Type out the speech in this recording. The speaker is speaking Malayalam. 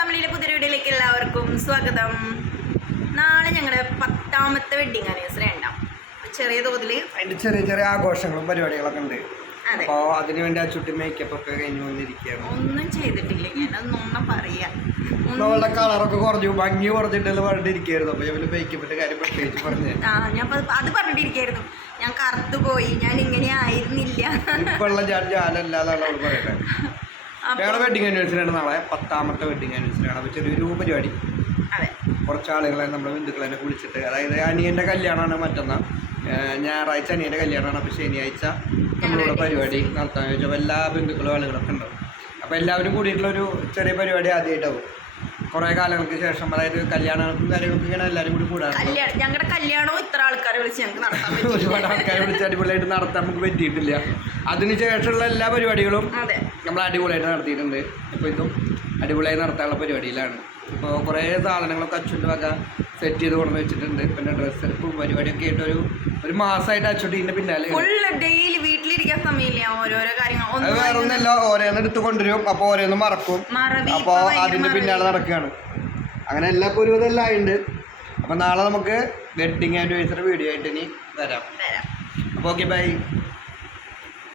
ഫാമിലിയുടെ പുതിയ വീഡിയോയിലേക്ക് എല്ലാവർക്കും സ്വാഗതം. നാളെ ഞങ്ങളുടെ 10ാമത്തെ വെഡിങ് ആനിവേഴ്സറി ഉണ്ടാവും. ചെറിയ തോതിൽ അതിന്റെ ചെറിയ ചെറിയ ആഘോഷങ്ങളും പരിപാടികളൊക്കെ ഉണ്ട്. അതെ, അപ്പോൾ അതിന് വേണ്ടി ആ ചുട്ടി മേക്കപ്പ് ഒക്കെ കഴിഞ്ഞ് വന്നിരിക്കുകയാണ്. ഒന്നും ചെയ്തിട്ടില്ല, ഞാനതൊന്നും പറയാം. നമ്മളുടെ കളറൊക്കെ കുറഞ്ഞു, ഭംഗി കുറഞ്ഞിട്ടുള്ള പറഞ്ഞിരിക്കുകയായിരുന്നു. അപ്പോൾ ഞാൻ മേക്കപ്പിന്റെ കാര്യം പ്രത്യേകിച്ച് പറഞ്ഞു. ഞാൻ അത് പറഞ്ഞിട്ടിരിക്കായിരുന്നു. ഞാൻ കറുത്തുപോയി, ഞാൻ ഇങ്ങനെ ആയിരുന്നില്ല. ഇപ്പോഴുള്ള ഞാനല്ലാതാണ് അവൾ പറയട്ടെ. ഞങ്ങളുടെ വെഡിങ് ആനിവേഴ്സറി ആണ് നാളെ, 10ാമത്തെ വെഡിങ് ആനിവേഴ്സറി ആണ്. അപ്പോൾ ചെറിയൊരു പരിപാടി. അതെ, കുറച്ച് ആളുകളെ നമ്മുടെ ബന്ധുക്കളെ വിളിച്ചിട്ട്, അതായത് അനിയൻ്റെ കല്യാണമാണ് മറ്റന്നാൾ, ഞായറാഴ്ച അനിയൻ്റെ കല്യാണമാണ്. അപ്പോൾ ശനിയാഴ്ച നമ്മളിവിടെ പരിപാടി നടത്താൻ ചോദിച്ചപ്പോൾ എല്ലാ ബന്ധുക്കളും ആളുകളൊക്കെ ഉണ്ടാവും. അപ്പോൾ എല്ലാവരും കൂടിയിട്ടുള്ളൊരു ചെറിയ പരിപാടി ആദ്യമായിട്ടാവും കുറേ കാലങ്ങൾക്ക് ശേഷം. അതായത് കല്യാണങ്ങൾക്കും കാര്യങ്ങൾക്കും ഇങ്ങനെ എല്ലാവരും കൂടി കൂടാറുണ്ട്. ഞങ്ങളുടെ കല്യാണവും ഇത്ര ആൾക്കാരെ വിളിച്ച് ഞങ്ങൾക്ക് നടത്താൻ പറ്റും. ഒരുപാട് ആൾക്കാരെ വിളിച്ച് അടിപൊളിയായിട്ട് നടത്താൻ നമുക്ക് പറ്റിയിട്ടില്ല. അതിനുശേഷമുള്ള എല്ലാ പരിപാടികളും നമ്മൾ അടിപൊളിയായിട്ട് നടത്തിയിട്ടുണ്ട്. ഇപ്പോൾ ഇതും അടിപൊളിയായി നടത്താനുള്ള പരിപാടിയിലാണ്. ഇപ്പോൾ കുറേ സാധനങ്ങളൊക്കെ അച്ഛൻ്റെ വക സെറ്റ് ചെയ്ത് കൊണ്ടു വെച്ചിട്ടുണ്ട്. പിന്നെ ഡ്രസ്സ് എടുപ്പും പരിപാടിയൊക്കെ ആയിട്ട് ഒരു മാസമായിട്ട് അച്ഛൻ്റെ പിന്നാലെ ഡെയിലി വീട്ടിലിരിക്കാൻ സമയമില്ല. ഓരോരോ കാര്യങ്ങൾ അത് വേറെ ഒന്നല്ല, ഓരോന്ന് എടുത്ത് കൊണ്ടുവരും, അപ്പോൾ ഓരോന്ന് മറക്കും. അപ്പോൾ അതിൻ്റെ പിന്നാലെ നടക്കുകയാണ്. അങ്ങനെ എല്ലാ ഒരുവിധം ആയിട്ടുണ്ട്. അപ്പോൾ നാളെ നമുക്ക് വെഡിങ് ആനിവേഴ്സറി വീഡിയോ ആയിട്ട് ഇനി വരാം. അപ്പോൾ ഓക്കെ, ബൈ.